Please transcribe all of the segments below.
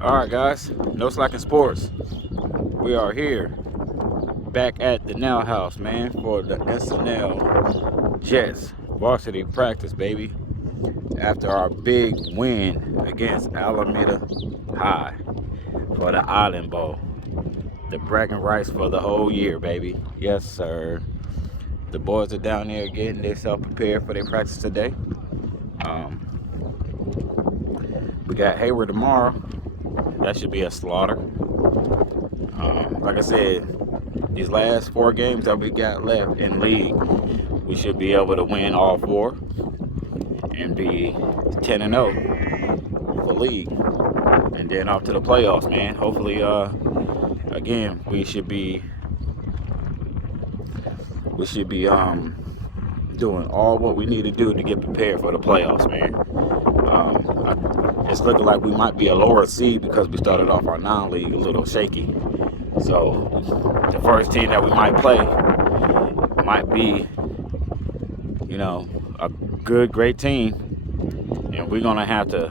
Alright guys, NoSlack'n Sports. We are here back at the Now House, man, for the Encinal Jets varsity practice, baby. After our big win against Alameda High for the Island Bowl. The bragging rights for the whole year, baby. Yes, sir. The boys are down there getting themselves prepared for their practice today. We got Hayward tomorrow. That should be a slaughter. Like I said, these last 4 games that we got left in league, we should be able to win all 4 and be 10-0 for league, and then off to the playoffs, man. Hopefully, again, we should be doing all what we need to do to get prepared for the playoffs, man. It's looking like we might be a lower seed because we started off our non-league a little shaky. So the first team that we might play might be, a great team, and we're gonna have to,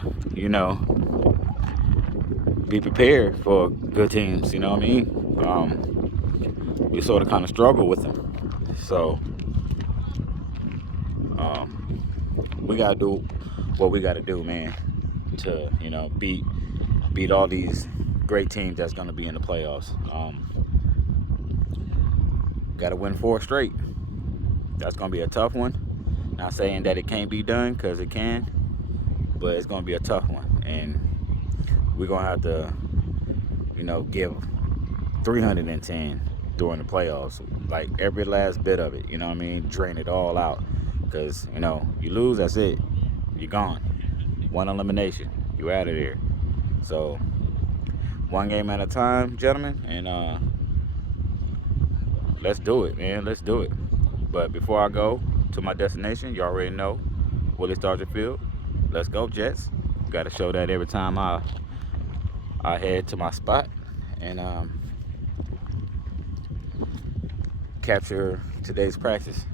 be prepared for good teams. You know what I mean? We sort of kind of struggle with them, so we gotta do what we gotta do, man, to beat all these great teams that's gonna be in the playoffs. Gotta win 4 straight. That's gonna be a tough one. Not saying that it can't be done, because it can, but it's gonna be a tough one, and we're gonna have to, give 310 during the playoffs, like every last bit of it. You know what I mean? Drain it all out, because you lose, that's it. You're gone. 1 elimination, you out of there. So 1 game at a time, gentlemen, and let's do it, man. Let's do it. But before I go to my destination, you already know, Willie Stargett Field. Let's go, Jets. Got to show that every time I head to my spot and capture today's practice.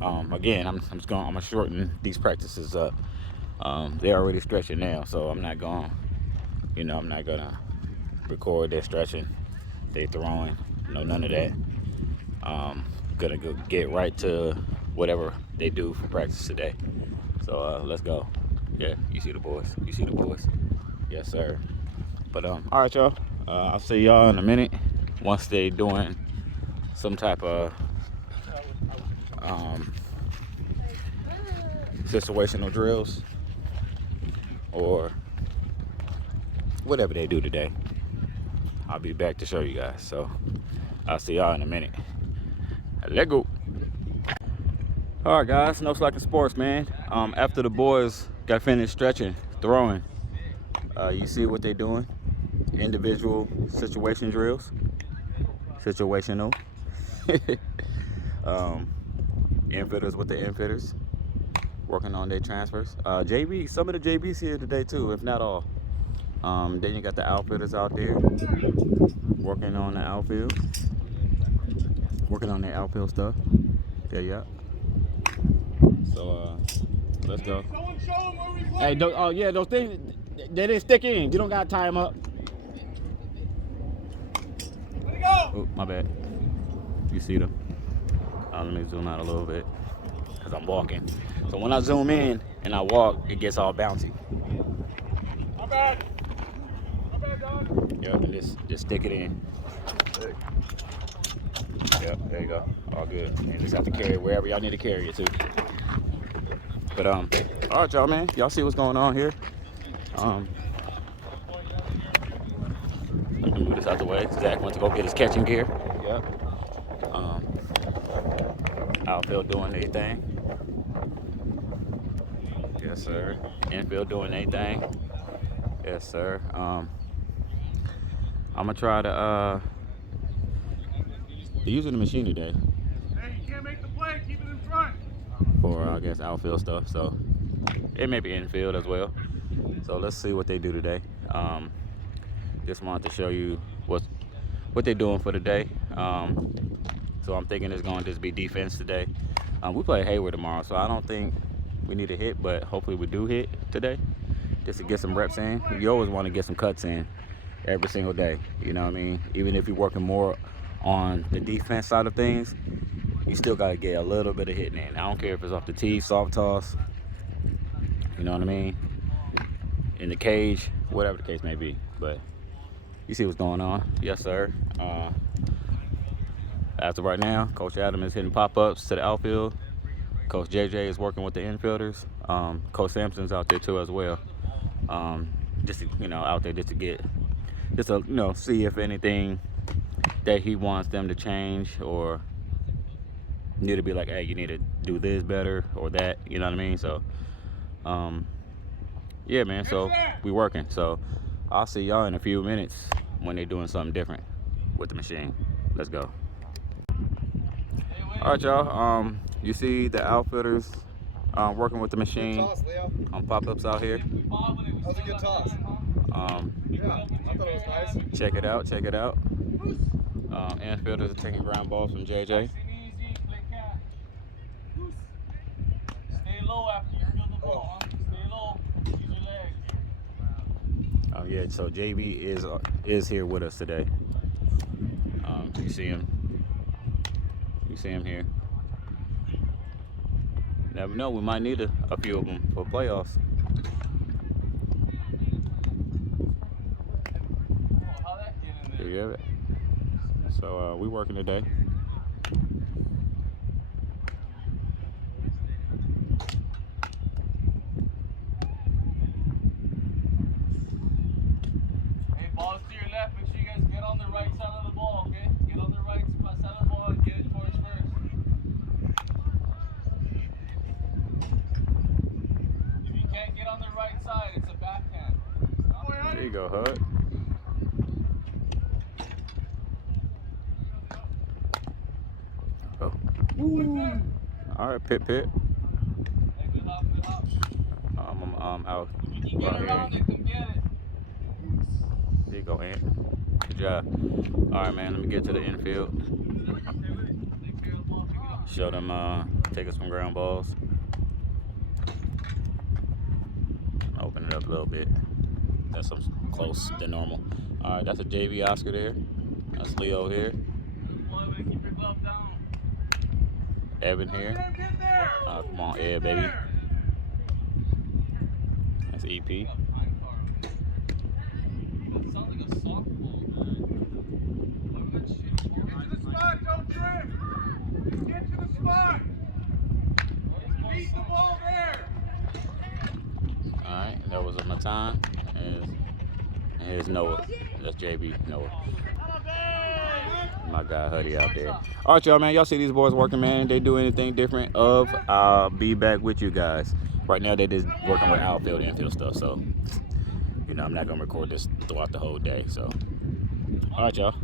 Again, I'm gonna shorten these practices up. They're already stretching now, so I'm not gonna record their stretching, they throwing, none of that. Gonna go get right to whatever they do for practice today. So let's go. Yeah, you see the boys. Yes, sir. But all right, y'all. I'll see y'all in a minute once they doing some type of situational drills or whatever they do today. I'll be back to show you guys. So I'll see y'all in a minute. Let go. All right, guys. NoSlack'n Sports, man. After the boys got finished stretching, throwing, you see what they're doing. Individual situation drills. Situational. Infitters with the infitters, working on their transfers. Some of the JBs here today too, if not all. Then you got the outfitters out there working on the outfield, working on their outfield stuff. There you go. So let's go. Hey, those things, they didn't stick in. You don't gotta tie them up. Let it go. Oh, my bad. You see them? Let me zoom out a little bit, because I'm walking. So when I zoom in and I walk, it gets all bouncy. My bad. Dog. Yep, just stick it in. Yep, there you go. All good. And just have to carry it wherever y'all need to carry it to. But all right, y'all, man. Y'all see what's going on here. Let me move this out the way. Zach went to go get his catching gear. Yep. Outfield doing their thing. Yes, sir. Infield doing their thing. Yes, sir. I'm gonna try to they're using the machine today. Hey, you can't make the play, keep it in front. For I guess outfield stuff, so it may be infield as well. So let's see what they do today. Just wanted to show you what they're doing for the day. So I'm thinking it's going to just be defense today. We play Hayward tomorrow, so I don't think we need a hit, but hopefully we do hit today just to get some reps in. You always want to get some cuts in every single day. You know what I mean? Even if you're working more on the defense side of things, you still got to get a little bit of hitting in. I don't care if it's off the tee, soft toss, you know what I mean? In the cage, whatever the case may be. But you see what's going on. Yes, sir. As of right now, Coach Adam is hitting pop-ups to the outfield. Coach JJ is working with the infielders. Coach Sampson's out there too as well. Just to, out there just to see if anything that he wants them to change or need to be like, hey, you need to do this better or that. You know what I mean? So, yeah, man. So we working. So I'll see y'all in a few minutes when they're doing something different with the machine. Let's go. All right, y'all. You see the outfitters working with the machine on pop-ups out here. That was a good toss. Yeah, I thought it was nice. Check it out. Check it out. Infielders are taking ground balls from JJ. Stay low after you field the ball. Stay low. Use your legs. Oh yeah, so JB is here with us today. You see him. You see him here. Never know, we might need a few of them for playoffs. There you have it. So we working today. Hey, balls to your left. Make sure you guys get on the right side of the ball, okay? Get on the right side of the ball and get it towards first. If you can't get on the right side, it's a backhand. There you go, Hud. Oh. All right, Pit. Hey, good hop, good hop. I'm out. If you can get around it, come get it. There you go, Ant. Good job. All right, man. Let me get to the infield. Show them, take us some ground balls. Open it up a little bit. That's some close than normal. All right, that's a JV Oscar there. That's Leo here. Keep your glove down. Evan here. Come on, Ed, baby. That's EP. That sounds like a softball, man. Get to the spot, don't trip. Get to the spot. Beat the ball there. All right, that was a Matan. And here's Noah. That's JB, Noah. My guy Huddy out there. All right, y'all, man. Y'all see these boys working, man. They do anything different I'll be back with you guys. Right now, they're just working with outfield, infield stuff. So, I'm not going to record this throughout the whole day. So, all right, y'all.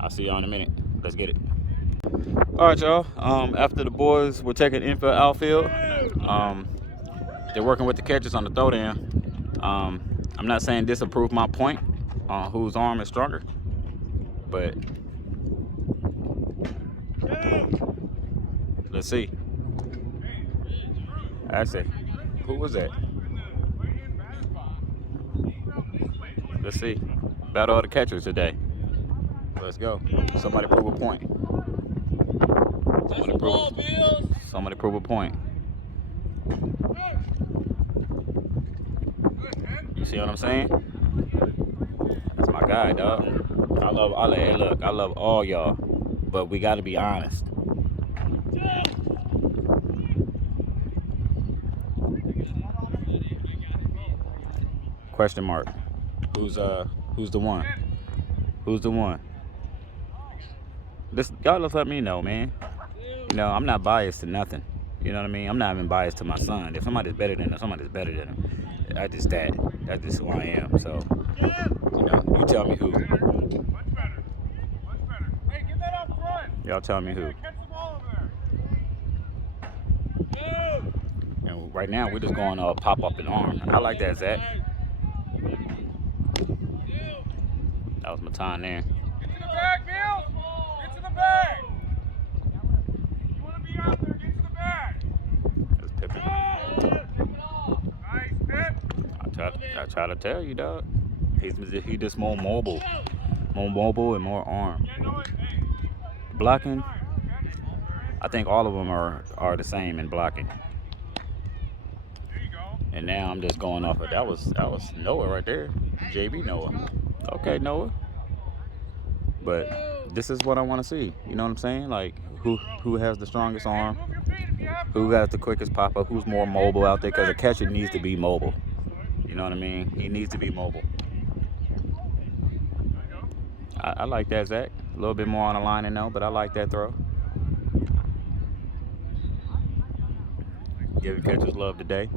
I'll see y'all in a minute. Let's get it. All right, y'all. After the boys were taking infield, outfield, they're working with the catchers on the throwdown. I'm not saying disapprove my point on whose arm is stronger, but let's see. That's it. Who was that? Let's see. Battle of the catchers today. Let's go. Somebody prove a point. Somebody prove a point. You see what I'm saying? That's my guy, dog. Hey, look, I love all y'all, but we got to be honest. Question mark. Who's the one? Who's the one? Y'all just let me know, man. I'm not biased to nothing. You know what I mean? I'm not even biased to my son. If somebody's better than him, somebody's better than him. That's just who I am. So, you tell me who. Much better. Hey, get that up front. Y'all tell me who. Catch the ball over there. And right now, we're just going pop up an arm. I like that, Zach. That was my time there. Get to the bag, Bill. Get to the bag. You want to be out there, get to the bag. That's Pippin. Nice, Pip. I try to tell you, dog. He's just more mobile and more arm. Blocking, I think all of them are the same in blocking. And now I'm just going off of that was Noah right there, JB Noah. Okay, Noah. But this is what I want to see. You know what I'm saying? Like who has the strongest arm, who has the quickest pop up, who's more mobile out there? Because a catcher needs to be mobile. You know what I mean? He needs to be mobile. I like that, Zach. A little bit more on the line than no, but I like that throw. Giving catchers love today.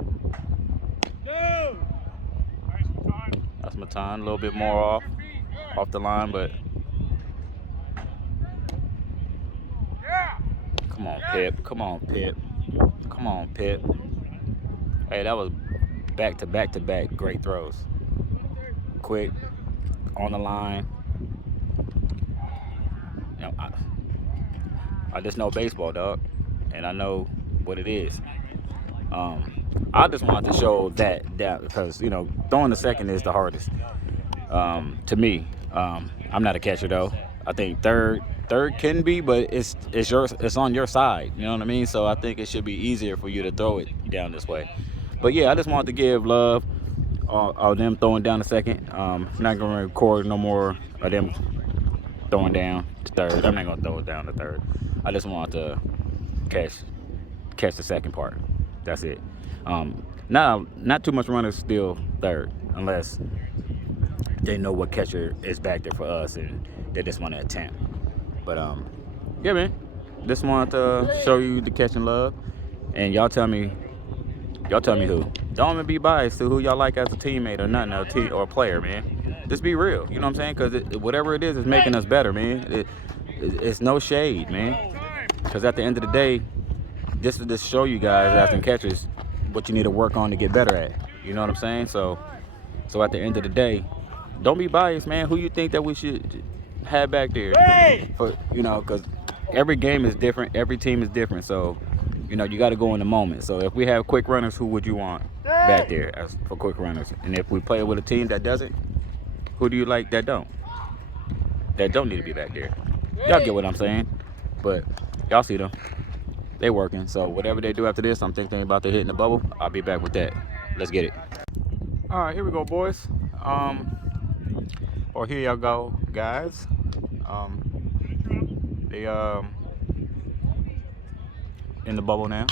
That's Matan. A little bit more off the line, but come on, Pip. Come on, Pip. Come on, Pip. Hey, that was back to back great throws. Quick, on the line. You know, I just know baseball, dog, and I know what it is. I just wanted to show that because throwing the second is the hardest to me. I'm not a catcher though. I think third can be, but it's on your side. You know what I mean? So I think it should be easier for you to throw it down this way. But yeah, I just wanted to give love of them throwing down the second. Not gonna record no more of them throwing down to third. I'm not gonna throw it down to third. I just wanted to catch the second part. That's it. Not too much runners still third unless they know what catcher is back there for us and they just want to attempt. But yeah, man, just wanted to show you the catching love, and y'all tell me who. Don't even be biased to who y'all like as a teammate or nothing, or a player, man. Just be real. You know what I'm saying? Because whatever it is making us better, man. It's no shade, man. Because at the end of the day, this will just show you guys as catchers what you need to work on to get better at. You know what I'm saying? So at the end of the day, don't be biased, man. Who you think that we should have back there? Because every game is different, every team is different. So, you got to go in the moment. So if we have quick runners, who would you want back there as for quick runners? And if we play with a team that doesn't, who do you like that don't need to be back there? Y'all get what I'm saying? But y'all see them. They working. So whatever they do after this, I'm thinking about hitting the bubble. I'll be back with that. Let's get it. All right, here we go, boys. Or here y'all go, guys. They in the bubble now.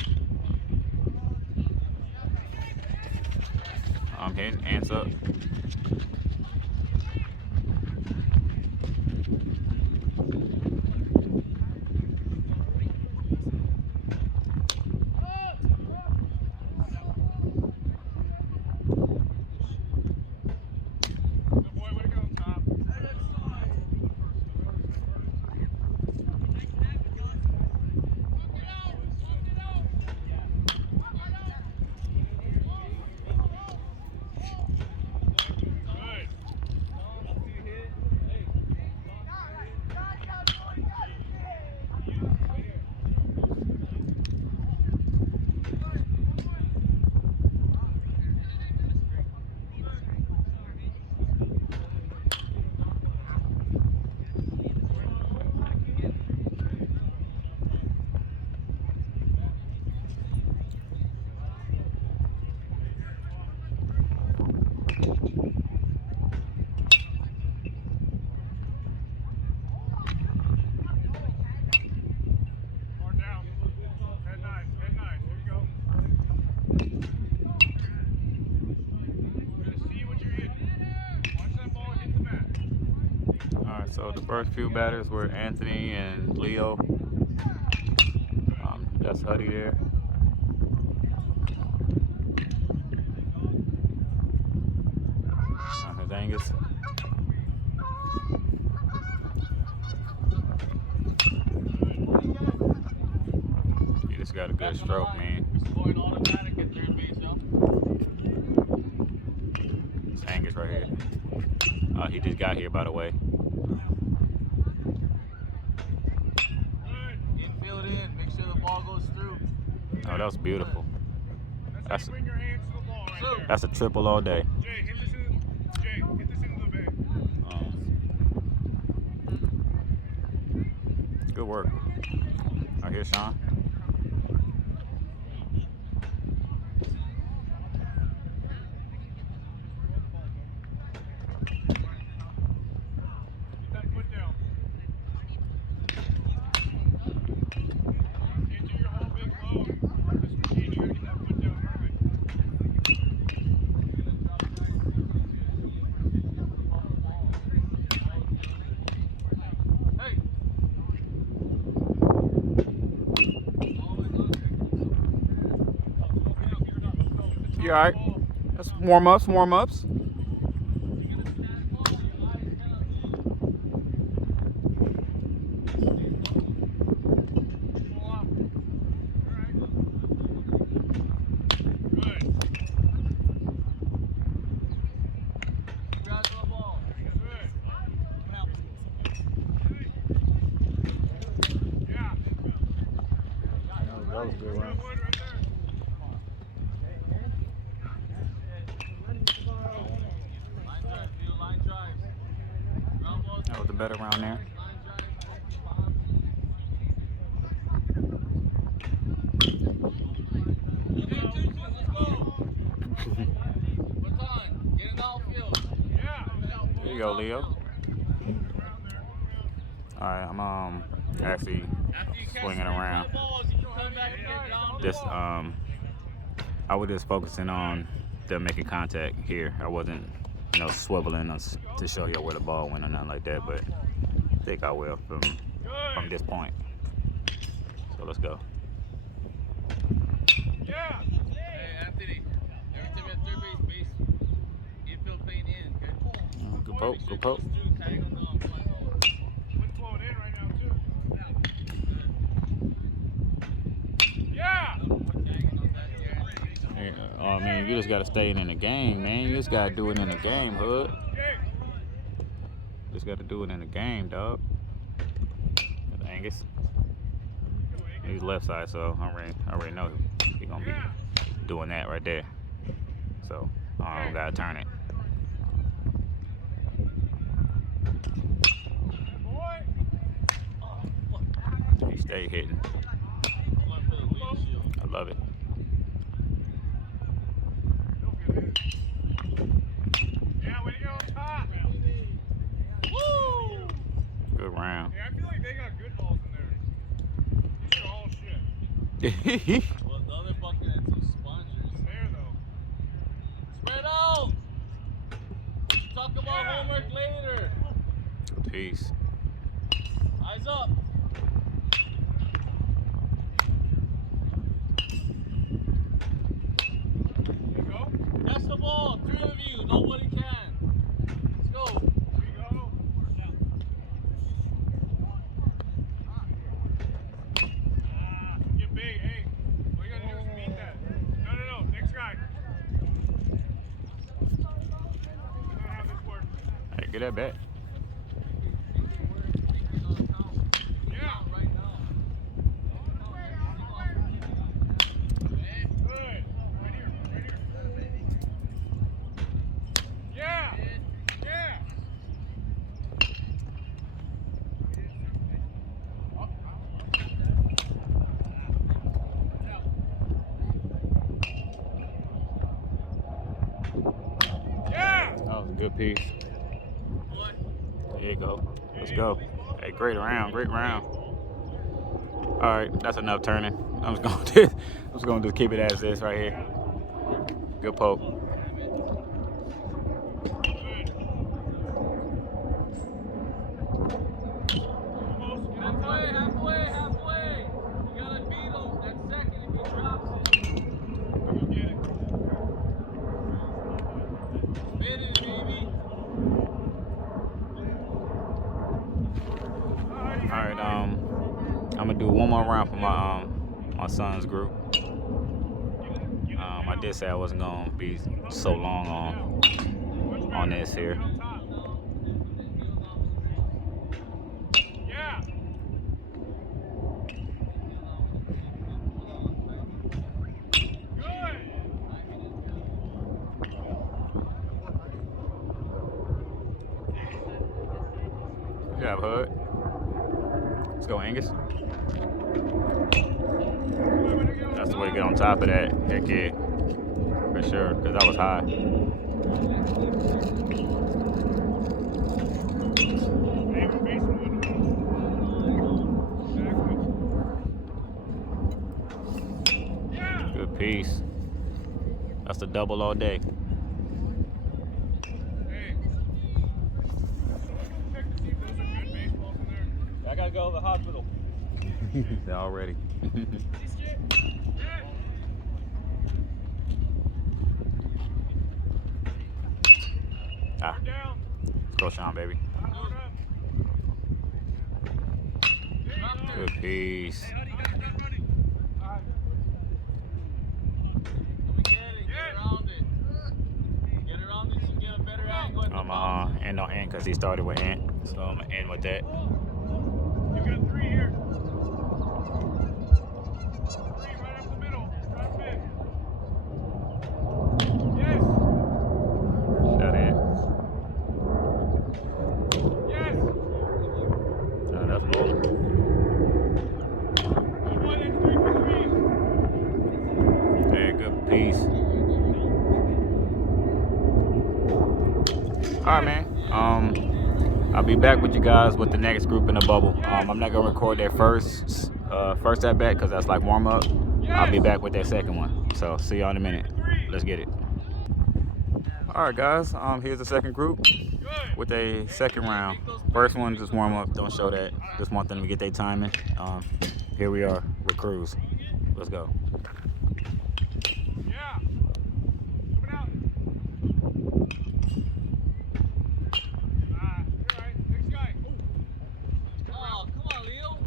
I'm hitting ants up. So the first few batters were Anthony and Leo. That's Huddy there. There's Angus. He just got a good stroke, man. It's Angus right here. He just got here, by the way. Fill it in. Make sure the ball goes through. Oh, that was beautiful. That's a triple all day. Jay, hit this in the Good work. Right here, Sean. Get that foot down. Can't do your whole big load. This machine, you gotta get that foot down early. Hey! You all right? That's warm-ups, warm-ups. That was a good one. That was the better round there. There you go, Leo. Alright, I'm actually swinging around. Just I was just focusing on them making contact here. I wasn't, swiveling us to show you where the ball went or nothing like that, but I think I will from this point. So let's go. Yeah! Hey, Anthony. Every time you have third base, infield playing in, okay? Good poke, good poke. Wind's blowing in right now, too. Yeah! I mean, you just gotta stay in the game, man. You just gotta do it in the game, Hood. Just gotta do it in the game, dog. That's Angus. He's left side, so I already know he's gonna be doing that right there. So I don't gotta turn it. He stay hitting. I love it. Yeah, way to go on top. Woo! Good round. Yeah, I feel like they got good balls in there. These are all shit. Well, the other bucket had some spongers. There, though. Spread out! Talk about homework later. Peace. Eyes up. There you go. That's the ball. 3 of you. Nobody can. Let's go. There you go. Get big, hey. All you gotta do is beat that. No. Next guy. We don't have this work. Hey, get that back. Yeah. Good. Right here. Yeah. Yeah. Yeah. That was a good piece. There you go. Let's go. Hey, great round, great round. All right, that's enough turning. I'm just gonna just keep it as this right here. Good poke. Halfway. You gotta beat him at second if he drops it. Spin it, baby. All right, I'm gonna do one more round for my son's group. I did say I wasn't gonna be so long on this here. Yeah. Good. Good job, Hood. Let's go, Angus. That's the way to get on top of that. Heck yeah. For sure, because that was high. Good piece. That's the double all day. I gotta go to the hospital. They're all ready. Let's go, Sean, baby. Good piece. I'm end on end because he started with Ant, so I'm gonna end with that. You got 3 here. 3 right up the middle. Drop in. Yes. Shut in. Yes. That's rolling. Good one. That's 3 for 3. Hey, good piece. All right, man. I'll be back with you guys with the next group in the bubble. I'm not gonna record that first at bat because that's like warm up. I'll be back with that second one. So see y'all in a minute. Let's get it. All right, guys. Here's the second group with a second round. First one just warm up. Don't show that. Just want them to get their timing. Here we are with Cruz. Let's go. Yeah. Coming out. You're right. Next guy. Oh, come on, Leo.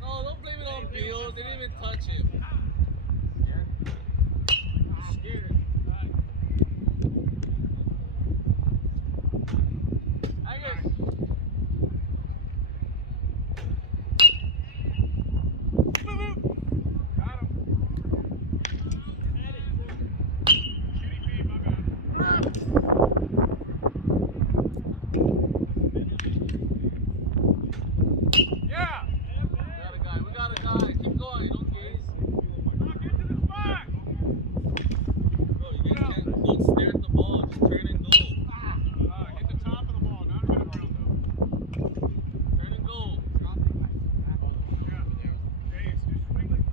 No, don't blame it on Bills. They didn't even touch him. Scared. Got him. Shitty feed, my bad. Yeah. We got a guy. Keep going. Don't gaze. Get to the spot. Bro, you guys don't stare at the ball. Just turn and go. Hit the top of the ball, not right around though. Turn and go. Yeah. Hey, it's just swinging.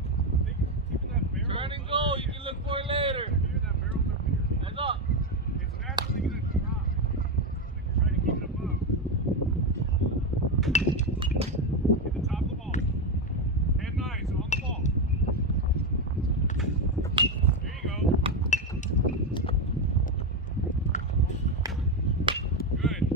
Keeping that barrel. Turn and go. You can look for it later. That barrel's up here. Heads up. It's naturally gonna drop. Try to keep it above. Hit the top of the ball. Head nice on the ball. There you go. Good.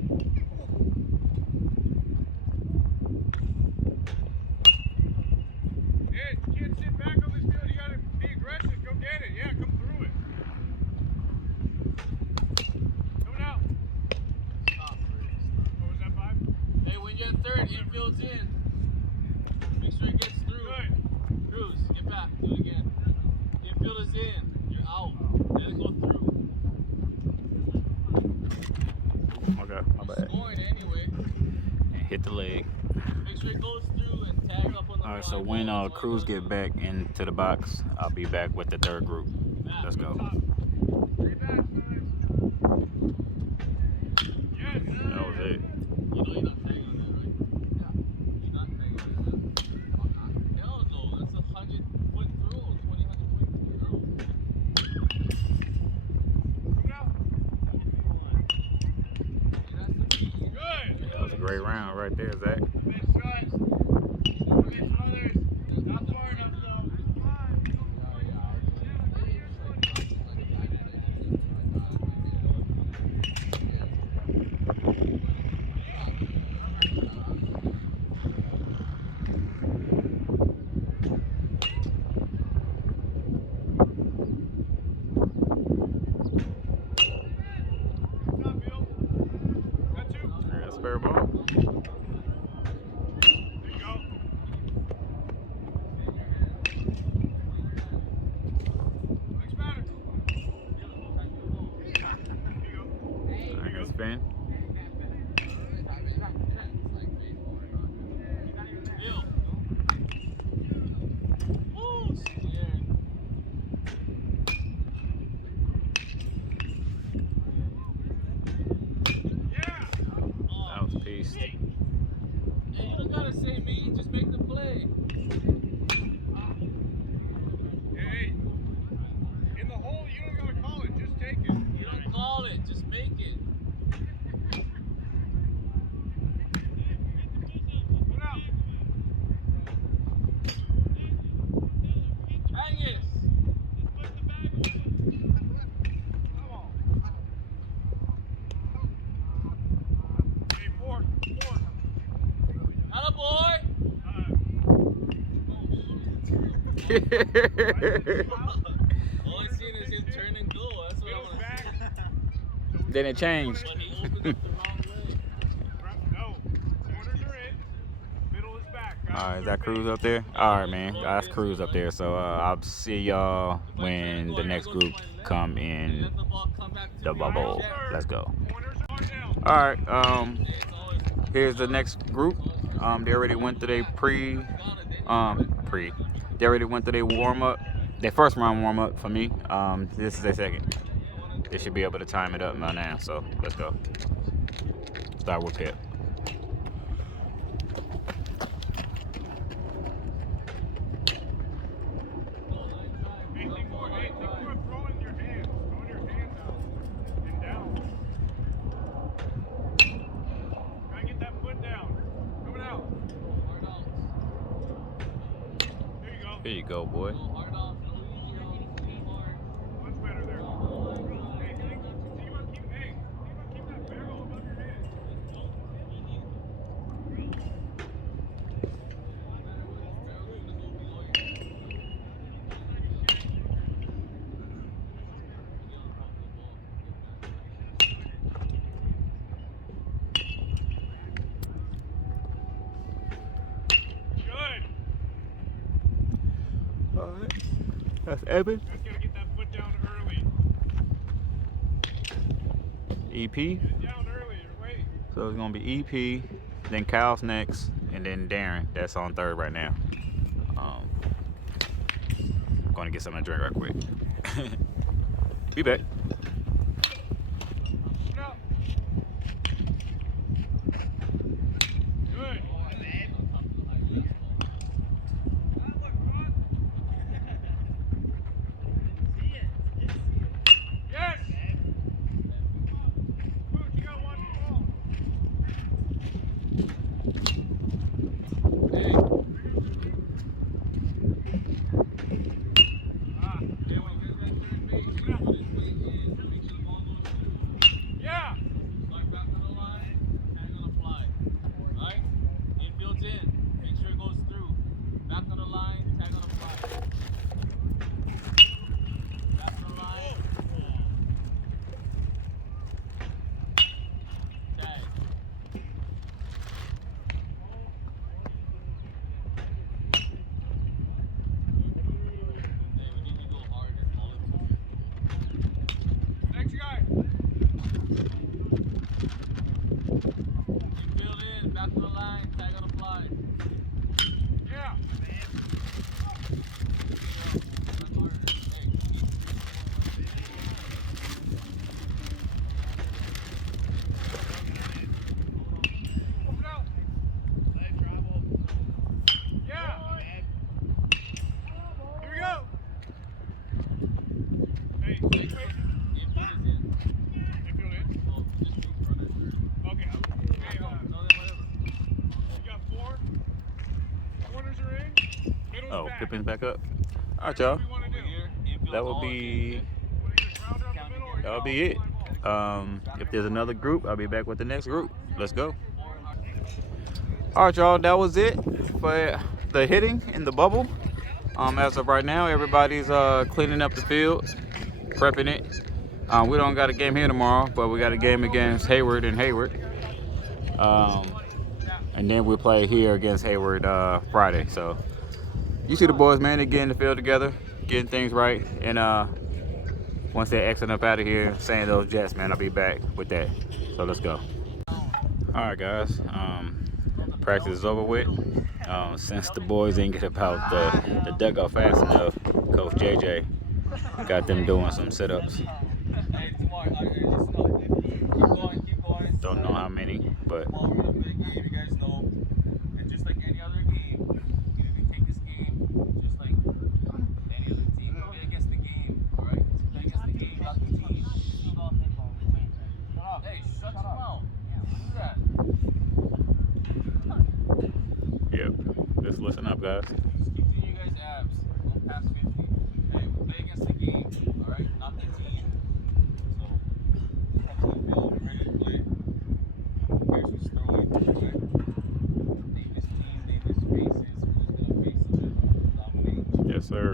Yeah, you can't sit back on this field. You gotta be aggressive. Go get it. Yeah, come through it. Coming out. Stop. What was that, 5? Hey, when you're at third, infield's in. Make sure it gets through. Good. Cruz, get back. Do it again. The infield is in. You're out. Let it go through. Okay, my bad. Scoring anyway. And hit the leg. Make sure it goes through and tag up on the All right, so when Cruz get back into the box, I'll be back with the third group. Let's go. Three bats, nice. Yes. That was it. You know you're not tagging on that, right? Yeah. You're not tagging on that. Hell no. That's 100-foot throw. 200-foot throw. Coming out. It has to be. Good. That was a great round right there, Zach. Miss shots. Miss others. Not far enough though. What's up, Bill? Got 2. That's fair ball. There you go. Next batter. There you go. I can spin. All I seen is him turn and go. That's what I want to see. Then it changed. But he opened up the wrong way. No. Corners are in. Middle is back. All right, is that Cruz up there? All right, man. That's Cruz up there. So I'll see y'all when the next group come in Let the ball come back to the me. bubble. Let's go. Corners are down. All right. Here's the next group. They already went through their They already went through their warm up. Their first round warm up for me. This is their second. They should be able to time it up by now. So let's go. Start with Pip. Hey, think more of throwing your hands. Throwing your hands out and down. Try to get that foot down. Coming out. There you go. Here you go, boy. Much better there. Hey, see about keep that barrel above your head. Good. All right. That's Evan. Just gotta get that foot down early. EP. Get it down early. You're waiting. So it's gonna be EP, then Kyle's next, and then Darren. That's on third right now. Gonna get something to drink right quick. Be back. No. Good. Yes. Coach, you gotta watch the ball. Yeah. Start back to the line, tag on the fly. Right? Infield's in. Make sure it goes through. Back on the line, tag on the fly. Back on the line. Tag. Hey, we need to go harder. All it. Next guy. Infield in, back to the line, tag on the fly. Yeah. Run harder. Hey, Open out. Yeah. Here we go. Hey, stay patient. infield is in. Infield in. Oh, just move front and third. Okay. Hey, No, then whatever. you got 4. Corners are in. Middle's Oh, back. Pippin's back up. All right, What y'all. do we want to Over do? here, infield's That will all be Want to either ground out the middle or that'll be it. fly ball? If there's another group, I'll be back with the next group. Let's go. All right, y'all. That was it for the hitting in the bubble. As of right now, everybody's cleaning up the field, prepping it. We don't got a game here tomorrow, but we got a game against Hayward and Hayward. And then we play here against Hayward Friday. So you see the boys, man, they're getting the field together, getting things right. And once they're exiting up out of here, saying those Jets, man, I'll be back with that. So let's go. All right, guys. Practice is over with. Since the boys didn't get about the dugout fast enough, Coach JJ got them doing some sit-ups. Hey, tomorrow, listen up. Keep going. Don't know how many, but Tomorrow we're gonna play a game, you guys know. And just like any other game, you need to take this game just like any other team. Play against the game, alright? Play against the game, not the team. Hey, shut your mouth. Do that. yep. Just listen up, guys. Just keep doing you guys' abs. Don't pass 50. Hey, we play against the game, alright? Not the team. So, come to the field, we're ready to play. Here's who's throwing, alright? Name his team, name his faces. We're just gonna face each other. Dominate. Yes, sir.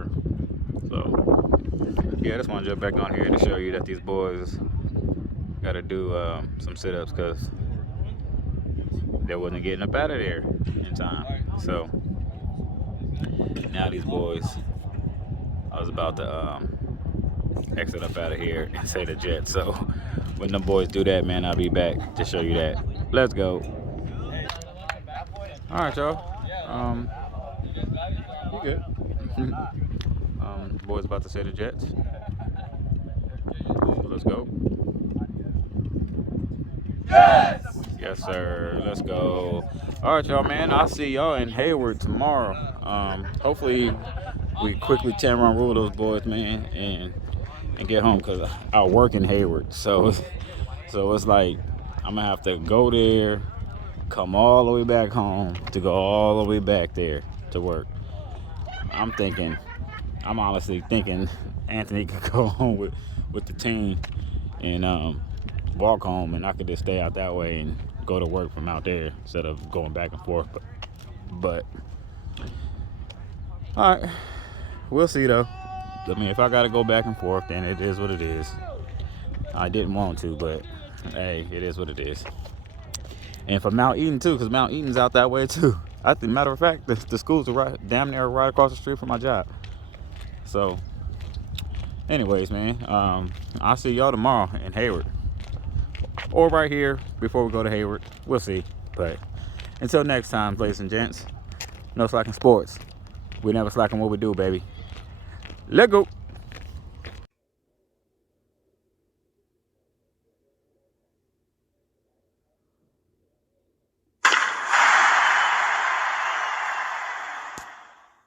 Yeah, I just want to jump back on here to show you that these boys got to do some sit-ups because they wasn't getting up out of there in time. So now these boys, I was about to exit up out of here and say the jet. So when them boys do that, man, I'll be back to show you that. Let's go. All right, y'all. You good? Boys about to say the jets. So let's go. Yes, sir. Let's go. All right, y'all, man. I'll see y'all in Hayward tomorrow. Hopefully, we quickly 10-run rule those boys, man, and get home because I work in Hayward. So it's like I'm gonna have to go there, come all the way back home to go all the way back there to work. I'm honestly thinking Anthony could go home with the team and walk home, and I could just stay out that way and go to work from out there instead of going back and forth. But all right, we'll see though. I mean, if I gotta go back and forth, then it is what it is. I didn't want to, but hey, it is what it is. And for Mount Eden too, because Mount Eden's out that way too. I think, matter of fact, the schools are damn near right across the street from my job. So, anyways, man, I'll see y'all tomorrow in Hayward, or right here before we go to Hayward. We'll see. But until next time, ladies and gents, NoSlack'n Sports. We never slacken what we do, baby. Let go.